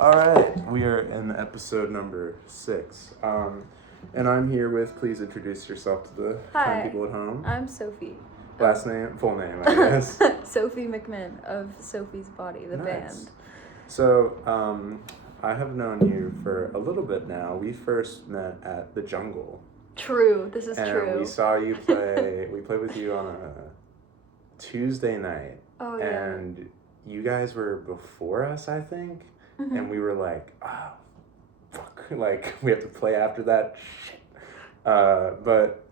All right, we are in episode number 6. And I'm here with, please introduce yourself to the kind people at home. I'm Sophie. Last name, full name, I guess. Sophie MCMINN of Sophie's Body, the band. So, I have known you for a little bit now. We first met at the Jungle. True, this is and true. And we saw you play, we played with you on a Tuesday night. Oh, yeah. And you guys were before us, I think. Mm-hmm. And we were like, oh, fuck, like, we have to play after that shit. But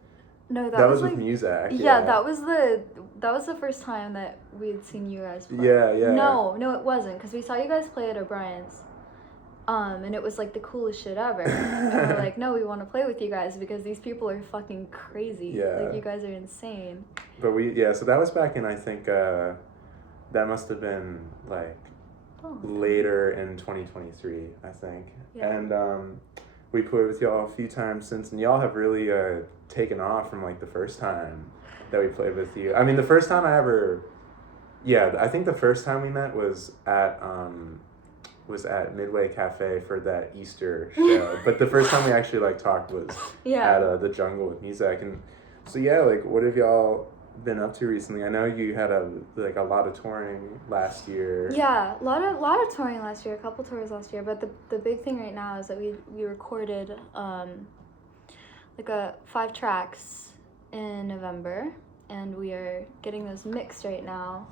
no, that was like, with Muzak. Yeah, that was the first time that we had seen you guys play. Yeah. No, it wasn't, because we saw you guys play at O'Brien's. And it was like the coolest shit ever. And we're like, no, we want to play with you guys because these people are fucking crazy. Yeah. Like, you guys are insane. But so that was back in, I think, that must have been like later in 2023, I think. Yeah. And we played with y'all a few times since, and y'all have really taken off from like the first time that we played with you. I mean, the first time I think the first time we met was at Midway Cafe for that Easter show. But the first time we actually like talked was at the Jungle with Muzak. And so like, what have y'all been up to recently? I know you had a lot of touring last year. Yeah, a lot of touring last year, a couple tours last year, but the big thing right now is that we recorded like 5 tracks in November, and we are getting those mixed right now,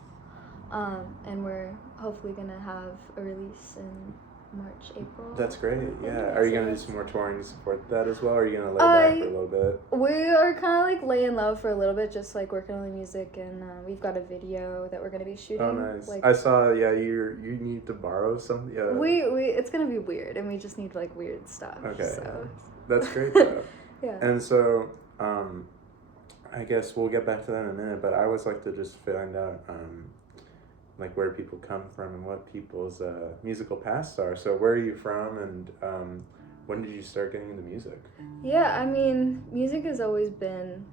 and we're hopefully gonna have a release in March, April. That's great. Yeah. Are you gonna do some more touring to support that as well, or are you gonna lay back for a little bit? We are kind of like laying low for a little bit, just like working on the music, and we've got a video that we're gonna be shooting. Oh, nice. Like, I saw. Yeah, you need to borrow some. Yeah. We it's gonna be weird, and we just need like weird stuff. Okay. So. That's great though. Yeah. And so, I guess we'll get back to that in a minute, but I always like to just find out, like where people come from and what people's musical pasts are. So where are you from, and when did you start getting into music? Yeah, I mean, music has always been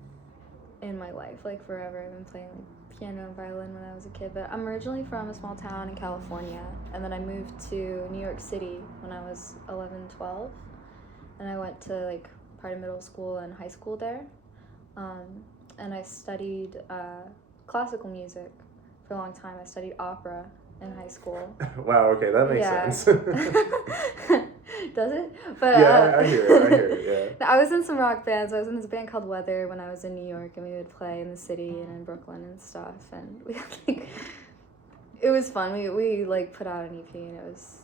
in my life, like forever. I've been playing like piano and violin when I was a kid, but I'm originally from a small town in California, and then I moved to New York City when I was 11, 12, and I went to like part of middle school and high school there, and I studied classical music for a long time. I studied opera in high school. Wow, okay, that makes sense. Does it? But yeah, I hear it, yeah. I was in some rock bands. I was in this band called Weather when I was in New York, and we would play in the city and in Brooklyn and stuff, and we like, it was fun. We like put out an EP, and it was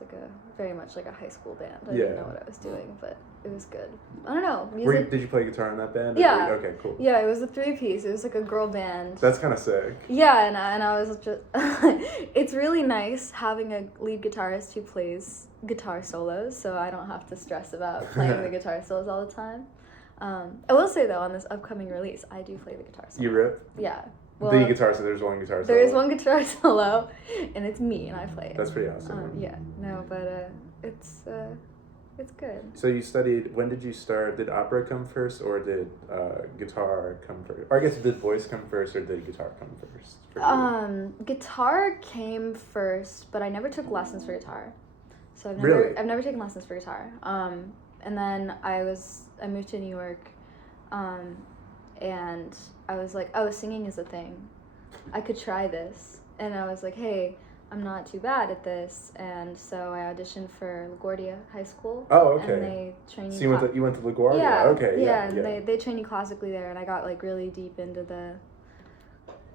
like very much like a high school band. I didn't know what I was doing, but it was good. I don't know. Music. Did you play guitar in that band? Yeah. Okay, cool. Yeah, it was a 3-piece. It was like a girl band. That's kind of sick. Yeah, and I was just... It's really nice having a lead guitarist who plays guitar solos, so I don't have to stress about playing the guitar solos all the time. I will say, though, on this upcoming release, I do play the guitar solo. You rip? Yeah. Well, the guitar, so there's one guitar solo. There is one guitar solo, and it's me, and I play it. That's pretty awesome. Yeah, no, but it's good. So you studied, when did you start? Did opera come first, or did guitar come first? Or I guess did voice come first, or did guitar come first? Guitar came first, but I never took lessons for guitar. So I've never taken lessons for guitar. And then I moved to New York, and I was like, oh, singing is a thing. I could try this. And I was like, hey, I'm not too bad at this. And so I auditioned for LaGuardia High School. Oh, okay. And they trained you. So you went to LaGuardia? Yeah. Okay. Yeah, and they train you classically there, and I got like really deep into the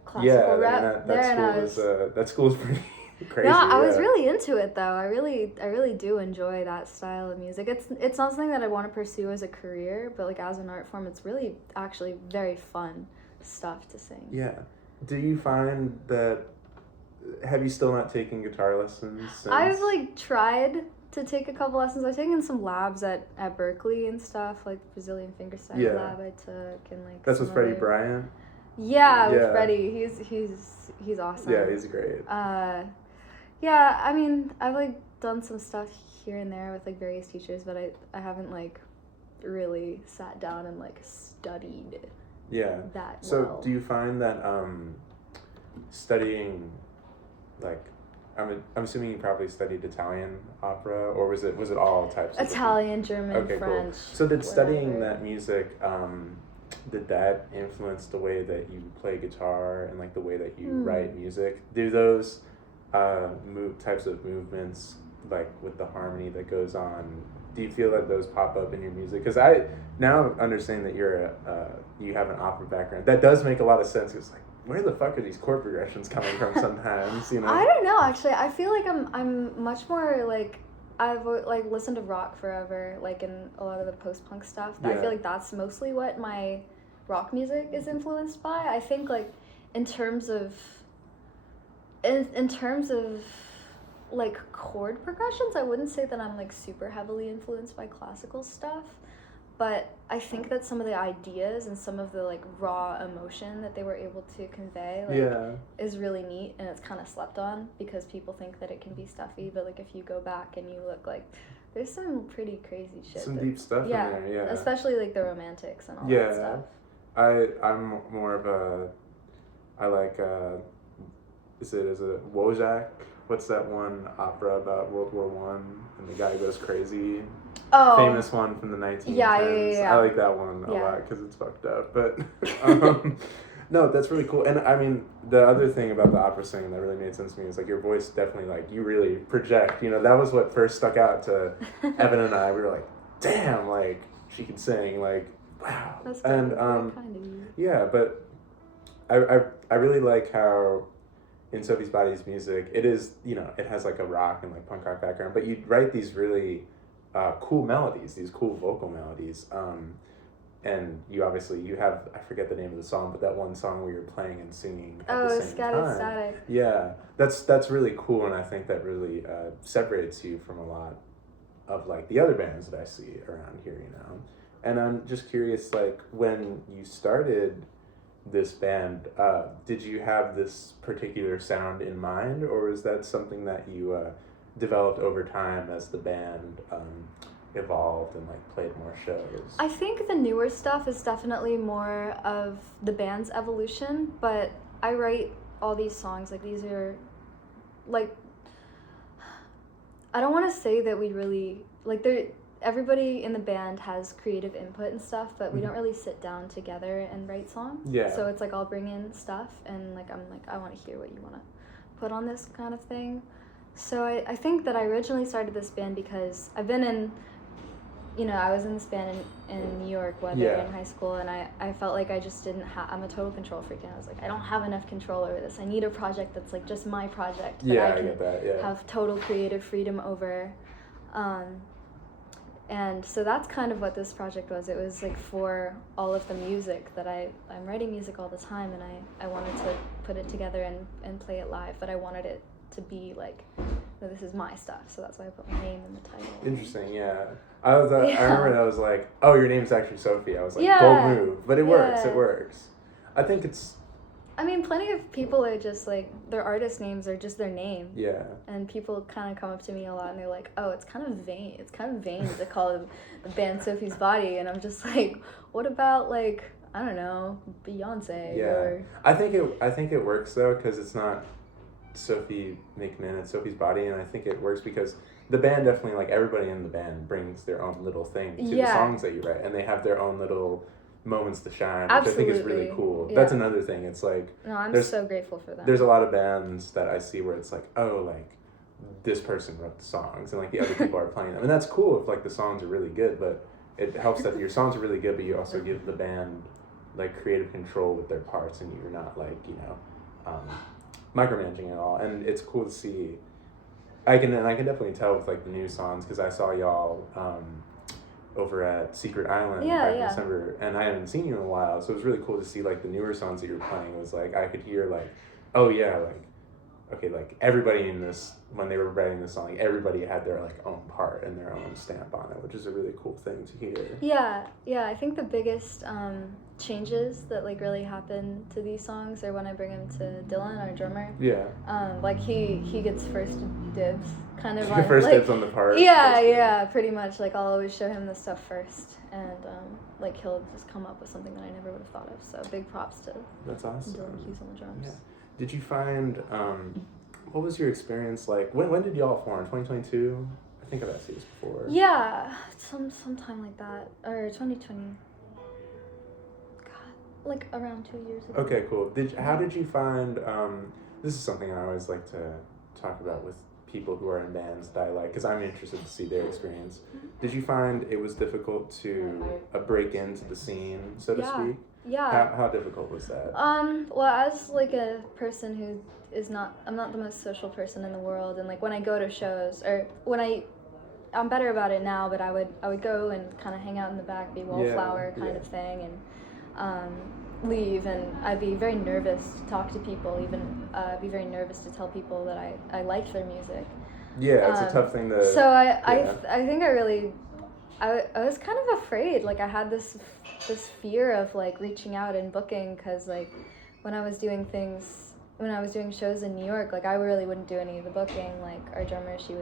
classical rap there. That school was pretty crazy. Yeah, I was really into it though. I really do enjoy that style of music. It's not something that I want to pursue as a career, but like as an art form, it's really actually very fun stuff to sing. Yeah. Do you find that, have you still not taken guitar lessons since? I've like tried to take a couple lessons. I've taken some labs at Berkeley and stuff, like Brazilian fingerstyle lab I took, and like that's with Freddie Bryant. Yeah, with Freddie. He's awesome. Yeah, he's great. Yeah, I mean, I've like done some stuff here and there with like various teachers, but I haven't like really sat down and like studied that so well. Do you find that studying like I'm assuming you probably studied Italian opera, or was it all types of Italian, German, okay, French. Cool. So did studying whatever. that music, did that influence the way that you play guitar and like the way that you write music? Do those types of movements, like with the harmony that goes on, do you feel that those pop up in your music? Because I now understand that you have an opera background. That does make a lot of sense. It's like, where the fuck are these chord progressions coming from sometimes, you know? I don't know, actually. I feel like I'm much more like, I've like listened to rock forever, like in a lot of the post-punk stuff. Yeah. I feel like that's mostly what my rock music is influenced by. I think like in terms of like chord progressions, I wouldn't say that I'm like super heavily influenced by classical stuff. But I think that some of the ideas and some of the like raw emotion that they were able to convey is really neat, and it's kind of slept on because people think that it can be stuffy. But like if you go back and you look, like there's some pretty crazy shit. Some deep stuff in there, yeah. Especially like the romantics and all that stuff. I'm more of a, I like is it Wojak? What's that one opera about World War One and the guy goes crazy? Oh, famous one from the 1910s. Yeah. I like that one a lot because it's fucked up. But no, that's really cool. And I mean, the other thing about the opera singing that really made sense to me is like your voice definitely, like, you really project. You know, that was what first stuck out to Evan and I. We were like, damn, like she can sing, like, wow. That's and kind of you. Yeah, but I really like how in Sophie's Body's music it is, you know, it has like a rock and like punk rock background, but you write these really cool melodies, these cool vocal melodies, and you have, I forget the name of the song, but that one song where you're playing and singing at the same time. Static. Yeah, that's really cool, and I think that really separates you from a lot of like the other bands that I see around here, you know. And I'm just curious, like, when you started this band, did you have this particular sound in mind, or is that something that you developed over time as the band evolved and like played more shows? I think the newer stuff is definitely more of the band's evolution, but I write all these songs, like these are like, I don't want to say that we really like, everybody in the band has creative input and stuff, but we don't really sit down together and write songs. Yeah. So it's like I'll bring in stuff and like I'm like, I want to hear what you want to put on this kind of thing. So I think that I originally started this band because I've been in, you know, I was in this band in New York in high school, and I felt like I just didn't have, I'm a total control freak, and I was like, I don't have enough control over this. I need a project that's like just my project that I can have total creative freedom over. And so that's kind of what this project was. It was like for all of the music that I'm writing music all the time, and I wanted to put it together and play it live, but I wanted it to be like, no, this is my stuff, so that's why I put my name in the title. Interesting, yeah. I remember I was like, oh, your name's actually Sophie. I was like, bold move, but it works. I think it's, I mean, plenty of people are just like, their artist names are just their name. Yeah. And people kind of come up to me a lot and they're like, oh, it's kind of vain to call the band Sophie's Body. And I'm just like, what about like, I don't know, Beyonce? Yeah. Or... I think it works though, because it's not Sophie McMinn, it's Sophie's Body, and I think it works because the band definitely, like, everybody in the band brings their own little thing to the songs that you write, and they have their own little moments to shine, which I think is really cool. That's another thing. It's like, no, I'm so grateful for that. There's a lot of bands that I see where it's like, oh, like, this person wrote the songs, and like the other people are playing them, and that's cool if like the songs are really good, but it helps that your songs are really good, but you also give the band like creative control with their parts, and you're not like, you know, micromanaging it all. And it's cool to see. I can definitely tell with like the new songs, because I saw y'all over at Secret Island back in December, and I hadn't seen you in a while, so it was really cool to see like the newer songs that you're playing. It was like I could hear like, oh yeah, like, okay, like everybody in this, when they were writing the song, like, everybody had their like own part and their own stamp on it, which is a really cool thing to hear. Yeah, I think the biggest changes that like really happen to these songs are when I bring them to Dylan, our drummer. Yeah. Like he gets first dibs, kind of. First like, dibs on the part. Yeah, pretty much. Like I'll always show him the stuff first, and like he'll just come up with something that I never would have thought of. So big props to. That's awesome. Dylan Hughes on the drums. Yeah. Did you find what was your experience like? When did y'all form? 2022? I think I've asked you this before. Yeah, sometime like that, or 2020. God, like around 2 years ago. Okay, cool. How did you find? This is something I always like to talk about with people who are in bands that I like, because I'm interested to see their experience. Did you find it was difficult to break into the scene, so to speak? Yeah. How difficult was that? Well, as like a person who is not, I'm not the most social person in the world, and like when I go to shows, or when I'm better about it now, but I would go and kind of hang out in the back, be wallflower kind of thing, and leave, and I'd be very nervous to talk to people, even be very nervous to tell people that I liked their music. Yeah, it's a tough thing to... So I think I was kind of afraid, like I had this fear of like reaching out and booking, because like when I was doing shows in New York, like I really wouldn't do any of the booking. Like our drummer, she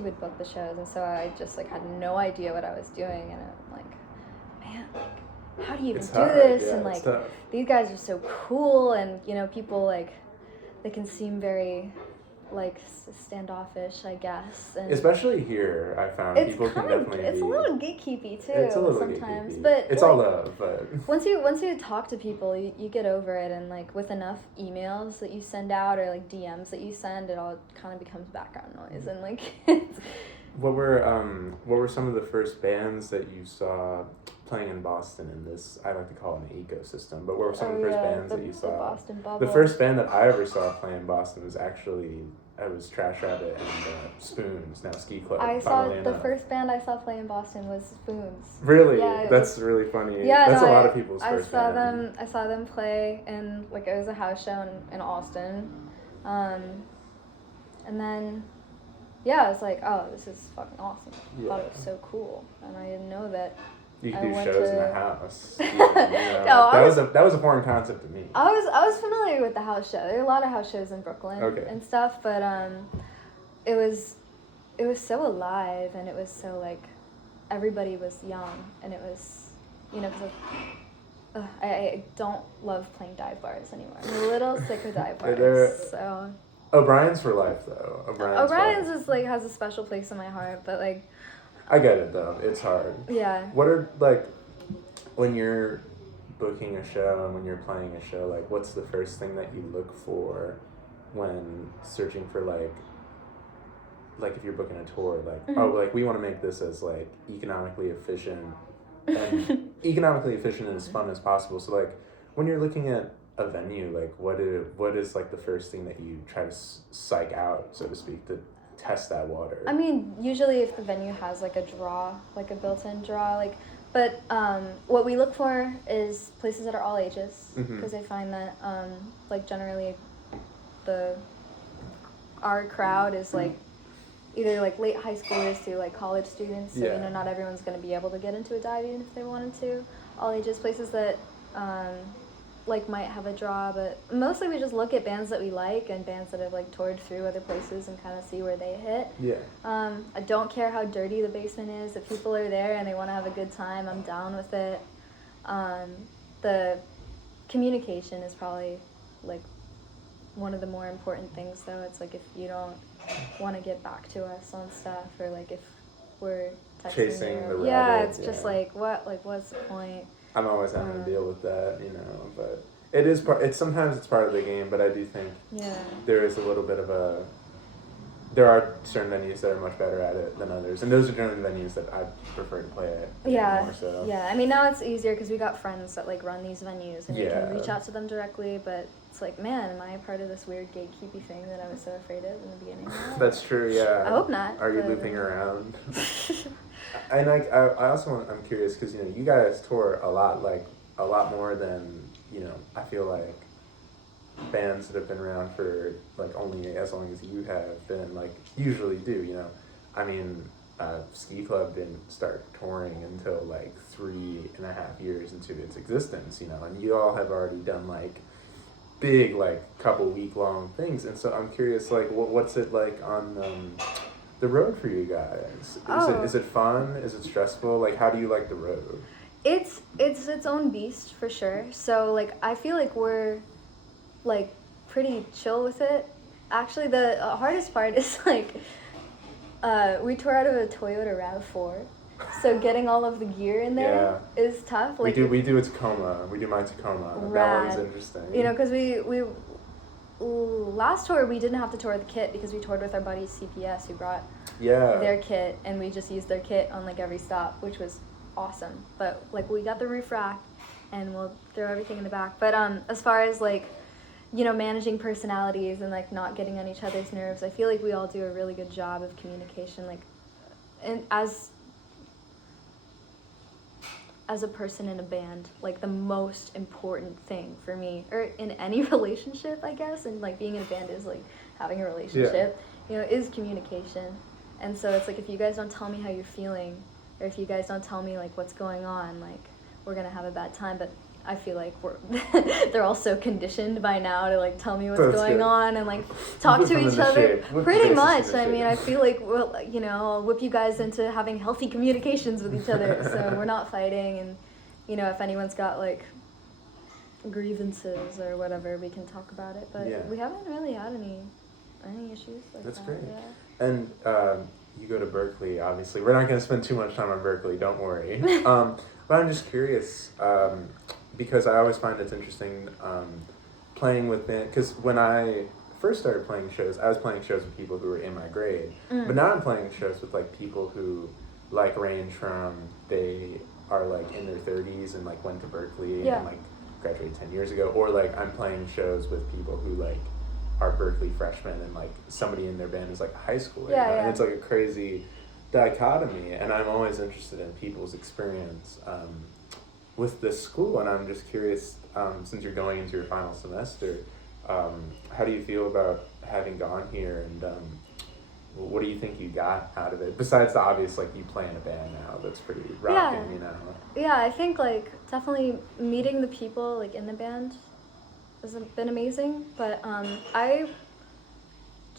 would book the shows, and so I just like had no idea what I was doing, and I'm like, man, like how do you even do this? Yeah, and like these guys are so cool, and you know, people like they can seem very like standoffish, I guess. And especially here, I found people can definitely it's a little gatekeepy too. It's a little sometimes, gatekeepy. But it's like, all love. But once you talk to people, you get over it, and like with enough emails that you send out, or like DMs that you send, it all kind of becomes background noise, and like. What were some of the first bands that you saw playing in Boston in this, I like to call it an ecosystem, but what were some of the first bands that you saw? The Boston Bubble. The first band that I ever saw play in Boston was actually, it was Trash Rabbit and Spoons, now Ski Club. The first band I saw play in Boston was Spoons. Really? Yeah, that's really funny. Yeah, that's a lot of people's first band. I saw them play in, like, it was a house show in Austin. And then, yeah, I was like, oh, this is fucking awesome. I thought it was so cool. And I didn't know that you could do shows in the house. That was a foreign concept to me. I was familiar with the house show. There are a lot of house shows in Brooklyn and stuff, but it was so alive, and it was so like everybody was young, and it was, you know, because I don't love playing dive bars anymore. I'm a little sick of dive bars. So O'Brien's for life, though. O'Brien's is like has a special place in my heart, but like. I get it though. It's hard. Yeah. What are, like, when you're booking a show and when you're playing a show, like, what's the first thing that you look for when searching for like if you're booking a tour, like, oh, like we want to make this as like economically efficient and as fun as possible. So like when you're looking at a venue, like what is like the first thing that you try to psych out, so to speak, to test that water? I mean, usually if the venue has like a draw, like a built-in draw, like, but what we look for is places that are all ages, because I find that like generally our crowd is like either like late high schoolers to like college students, so you know, not everyone's going to be able to get into a dive even if they wanted to. All ages, places that like might have a draw, but mostly we just look at bands that we like and bands that have like toured through other places and kind of see where they hit. I don't care how dirty the basement is. If people are there and they want to have a good time, I'm down with it. The communication is probably like one of the more important things, though. It's like if you don't want to get back to us on stuff, or like if we're chasing the rabbit, it's just like what's the point? I'm always having to deal with that, you know, but it is sometimes it's part of the game, but I do think there is a little bit of there are certain venues that are much better at it than others, and those are generally the venues that I prefer to play at. More so. Yeah, I mean, now it's easier because we got friends that like run these venues, and you can reach out to them directly, but it's like, man, am I a part of this weird gatekeepy thing that I was so afraid of in the beginning? That's true, yeah. I hope not. Are you looping around? And I'm curious because, you know, you guys tour a lot more than, you know, I feel like bands that have been around for like only as long as you have been like usually do, you know. I mean, Ski Club didn't start touring until like 3.5 years into its existence, you know, and you all have already done like big like couple week-long things, and so I'm curious, like what's it like on the road for you guys? Is it fun? Is it stressful? Like, how do you like the road? It's its own beast for sure. So like I feel like we're like pretty chill with it. Actually, the hardest part is like, we tore out of a Toyota RAV4, so getting all of the gear in there is tough. Like we do a Tacoma. We do my Tacoma. That one's interesting. You know, because we last tour we didn't have to tour the kit because we toured with our buddies CPS who brought their kit, and we just used their kit on like every stop, which was awesome. But like we got the roof rack, and we'll throw everything in the back. But as far as like, you know, managing personalities and like not getting on each other's nerves, I feel like we all do a really good job of communication. Like, and as a person in a band, like the most important thing for me, or in any relationship, I guess, and like being in a band is like having a relationship, you know, is communication. And so it's like, if you guys don't tell me how you're feeling, or if you guys don't tell me like what's going on, like we're gonna have a bad time. But I feel like they're all so conditioned by now to like tell me what's going on and like talk to each other. Pretty much. I mean, I feel like you know, I'll whip you guys into having healthy communications with each other, so we're not fighting. And you know, if anyone's got like grievances or whatever, we can talk about it. But we haven't really had any issues like that. That's great. Yeah. And you go to Berkeley, obviously. We're not going to spend too much time on Berkeley, don't worry. But I'm just curious, because I always find it's interesting playing with bands. Because when I first started playing shows, I was playing shows with people who were in my grade. But now I'm playing shows with like people who like range from, they are like in their 30s and like went to Berkeley and like graduated 10 years ago. Or like I'm playing shows with people who like are Berkeley freshmen and like somebody in their band is like a high schooler. And it's like a crazy dichotomy, and I'm always interested in people's experience with this school. And I'm just curious, since you're going into your final semester, how do you feel about having gone here, and what do you think you got out of it, besides the obvious, like you play in a band now that's pretty rocking, you know? Yeah, I think like definitely meeting the people like in the band has been amazing. But I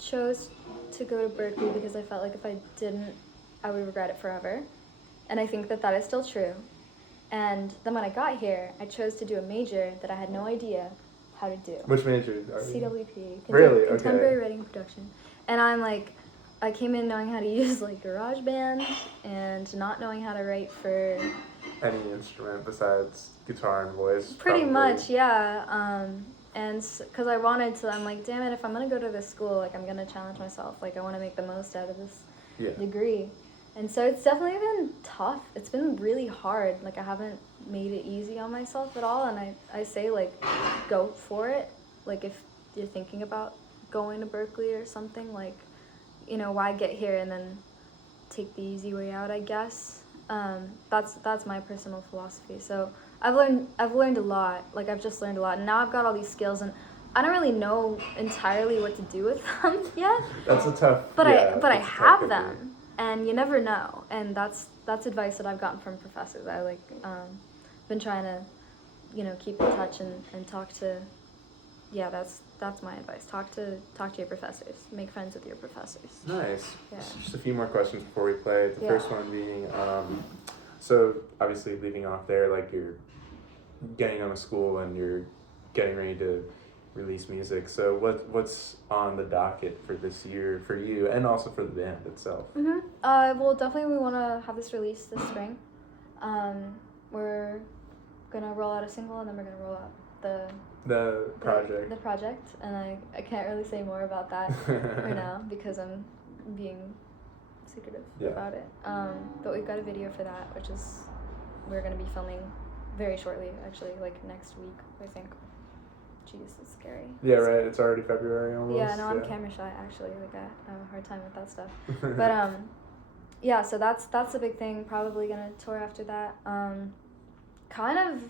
chose to go to Berkeley because I felt like if I didn't, I would regret it forever. And I think that that is still true. And then when I got here, I chose to do a major that I had no idea how to do. Which major are you? CWP. Really? Contemporary Writing and Production. And I'm like, I came in knowing how to use like GarageBand and not knowing how to write for any instrument besides guitar and voice. Pretty much, yeah. And because I wanted to, I'm like, damn it, if I'm going to go to this school, like I'm going to challenge myself. Like I want to make the most out of this degree. And so it's definitely been tough. It's been really hard. Like I haven't made it easy on myself at all. And I say like, go for it. Like if you're thinking about going to Berkeley or something, like, you know, why get here and then take the easy way out, I guess. That's my personal philosophy. So I've learned a lot. Like I've just learned a lot, and now I've got all these skills, and I don't really know entirely what to do with them yet. That's a tough. But I have them, and you never know. And that's advice that I've gotten from professors. I like been trying to, you know, keep in touch and talk to. Yeah, that's my advice. Talk to your professors. Make friends with your professors. Nice. Yeah. Just a few more questions before we play. The first one being, so obviously leaving off there, like you're getting out of school and you're getting ready to release music. So what's on the docket for this year for you, and also for the band itself? Well, definitely we want to have this released this spring. We're gonna roll out a single, and then we're gonna roll out the project, and I can't really say more about that right now because I'm being secretive about it. But we've got a video for that, which is we're gonna be filming very shortly, actually, like next week, I think. Jeez, it's scary. Yeah, right. It's already February almost. Yeah, no, I'm camera shy actually. Like I have a hard time with that stuff. But yeah, so that's a big thing. Probably gonna tour after that. Kind of.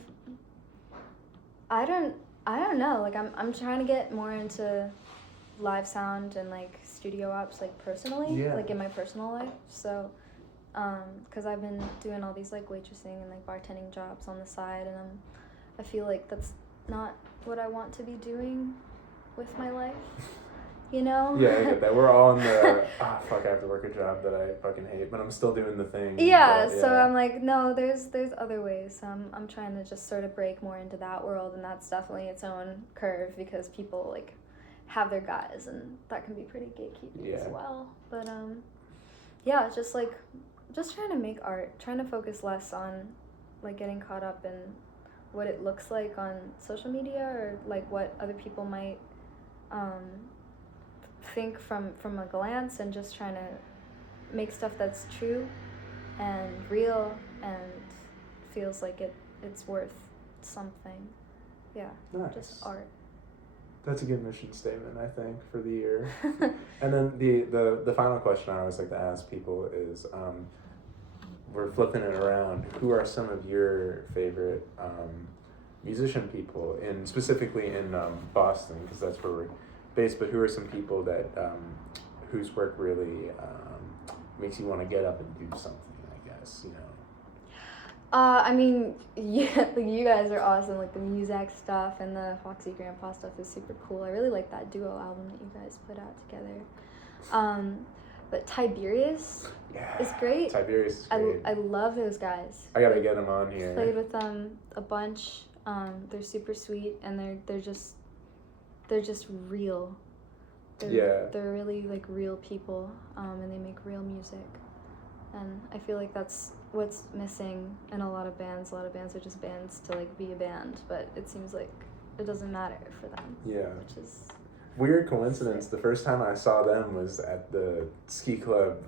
I don't know. Like I'm trying to get more into live sound and like studio ops, like personally, like in my personal life. So, because I've been doing all these like waitressing and like bartending jobs on the side, and I feel like that's not what I want to be doing with my life. You know? Yeah, I get that. We're all in the, fuck, I have to work a job that I fucking hate, but I'm still doing the thing. Yeah, so I'm like, no, there's other ways. I'm trying to just sort of break more into that world, and that's definitely its own curve because people, like, have their guys, and that can be pretty gatekeeping as Yeah. well. But yeah, just like just trying to make art, trying to focus less on like getting caught up in what it looks like on social media, or like what other people might think from a glance, and just trying to make stuff that's true and real and feels like it's worth something. Yeah. Nice. Just art. That's a good mission statement, I think, for the year. And then the final question I always like to ask people is, we're flipping it around. Who are some of your favorite musician people, specifically in Boston, because that's where we're based, but who are some people that whose work really makes you want to get up and do something, I guess, you know? I mean, yeah, like you guys are awesome. Like the Muzak stuff and the Foxy Grandpa stuff is super cool. I really like that duo album that you guys put out together. But Tiberius is great. Tiberius is great. I love those guys. I gotta get them on here. Played with them a bunch. They're super sweet, and they're just real. They're really like real people, and they make real music. And I feel like that's what's missing in a lot of bands. A lot of bands are just bands to like be a band, but it seems like it doesn't matter for them. Yeah. Which is weird coincidence. The first time I saw them was at the Ski Club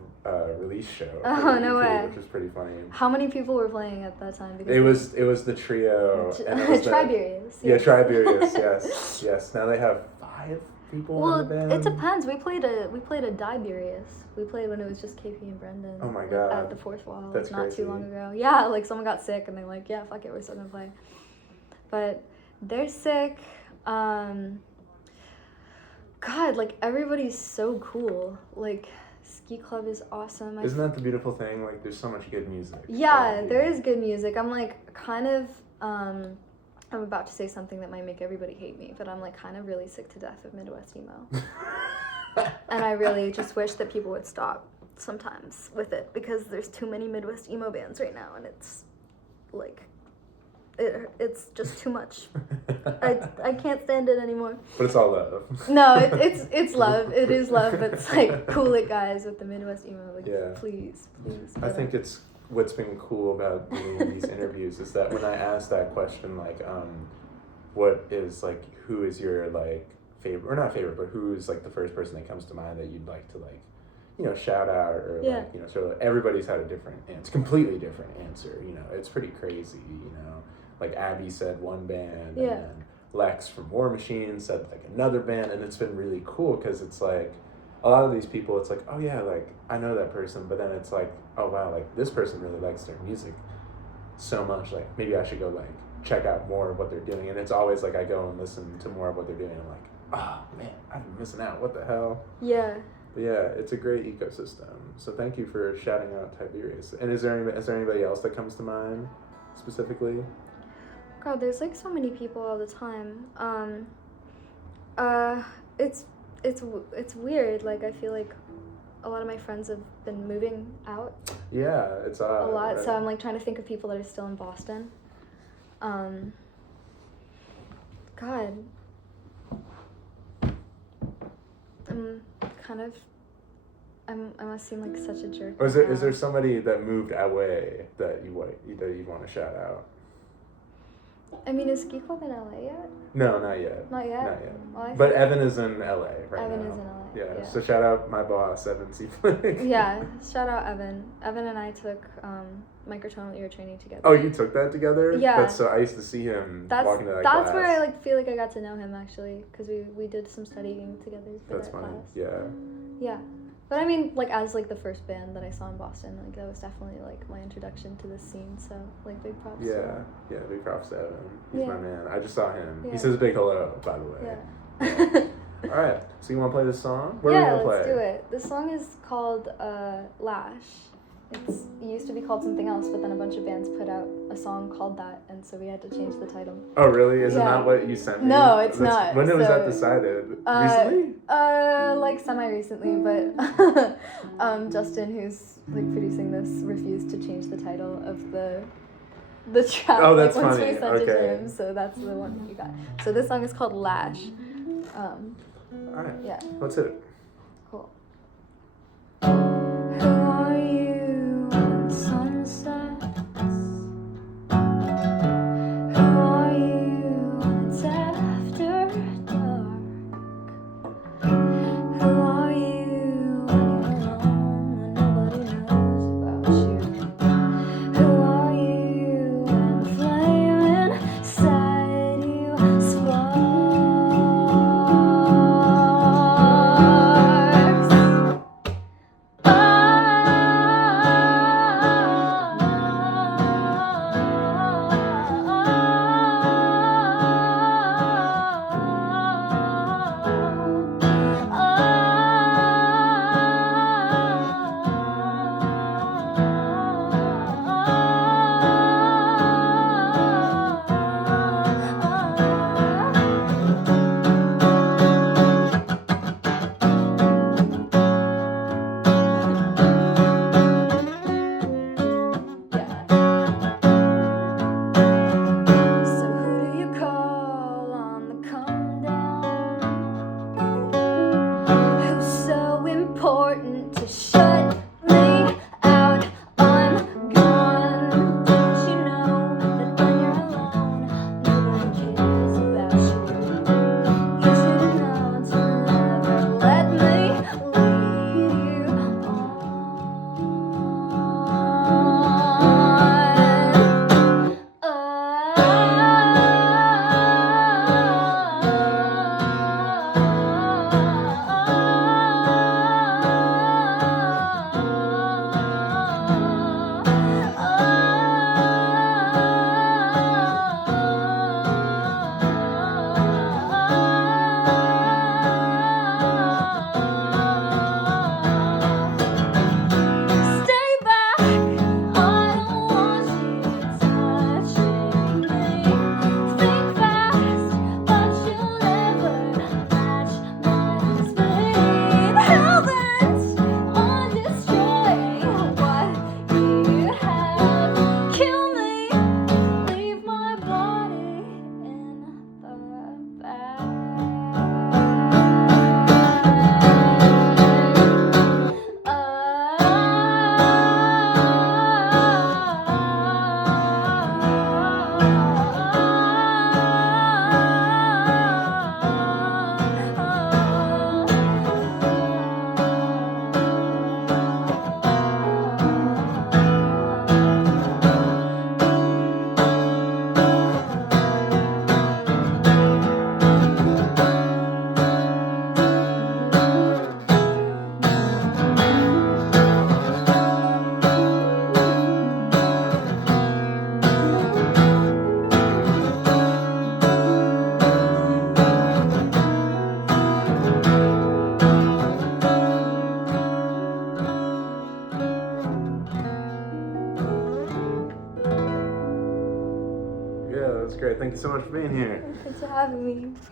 release show. Oh, no way. Which was pretty funny. How many people were playing at that time? Because it was the trio. And it was Triberius. Yeah, Triberius. Yes. Now they have 5 people in the band. It depends. We played a Diberius. We played when it was just KP and Brendan. Oh my god. At the Fourth Wall. That's not crazy. too long ago. Yeah, like someone got sick and they're like, yeah, fuck it, we're still gonna play. But they're sick. God, like everybody's so cool. Like Ski Club is awesome. Isn't that the beautiful thing? Like there's so much good music. Yeah, there is good music. I'm like kind of I'm about to say something that might make everybody hate me, but I'm like kind of really sick to death of Midwest emo. And I really just wish that people would stop sometimes with it, because there's too many Midwest emo bands right now, and it's like it's just too much. I can't stand it anymore. But it's all love. No, it's love. It is love, but it's like cool it guys with the Midwest emo. Like please. I think it's what's been cool about doing these interviews is that when I ask that question, like, what is like, who is your like favorite, or not favorite, but who's like the first person that comes to mind that you'd like to like, you know, shout out, or like, you know, so everybody's had a different answer, completely different answer, you know, it's pretty crazy, you know, like Abby said one band, and then Lex from War Machine said like another band, and it's been really cool because it's like, a lot of these people, it's like, oh yeah, like I know that person, but then it's like, oh wow, like this person really likes their music so much, like maybe I should go like check out more of what they're doing, and it's always like I go and listen to more of what they're doing, and I'm like, oh man, I've been missing out, what the hell. Yeah. But yeah, it's a great ecosystem. So thank you for shouting out Tiberius. And is there anybody else that comes to mind specifically? God, there's like so many people all the time. It's weird. Like I feel like a lot of my friends have been moving out. Yeah, it's a lot. Right? So I'm like trying to think of people that are still in Boston. God. I must seem like such a jerk. Or is there somebody that moved away that you want to shout out? I mean, is Ski Club in LA yet? No, not yet. Not yet? Not yet. Well, but Evan is in LA right now. Evan is in LA. Yeah, so shout out my boss, Evan Seaflick. Yeah, shout out Evan. Evan and I took microtonal ear training together. Oh, you took that together? Yeah. So I used to see him walking to that class. That's where I like feel like I got to know him actually, because we did some studying together for That's that funny. class. Yeah. Yeah. But I mean, like, as, like, the first band that I saw in Boston, like, that was definitely, like, my introduction to this scene, so, like, big props to him. Yeah, big props to Evan. He's my man. I just saw him. Yeah. He says a big hello, by the way. Yeah. All right, so you want to play this song? What are we going to play? Yeah, let's do it. This song is called Lash. It used to be called something else, but then a bunch of bands put out a song called that, and so we had to change the title. Oh, really? Is it not what you sent me? No, it's not. When was that decided? Recently? Like semi-recently, but Justin, who's like producing this, refused to change the title of the track. Oh, that's once funny. we sent it to him, so that's the one that you got. So this song is called Lash. Alright. Yeah. Let's hit it. Cool. Who are you when the sun sets? Who are you when it's after dark? Who are you when you're alone, when nobody knows about you? Who are you when the flame inside you sparks? So who do you call on the come down? Who's so important to shut me out? I'm gone. Don't you know that when you're alone, nobody cares about you? You should know to never let me lead you Stay back, I don't want you touching me. Think fast, but you'll never match my speed. Hell bent on destroying what you have. Kill me, leave my body in the back. Yeah, that's great. Thank you so much for being here. Thanks for having me.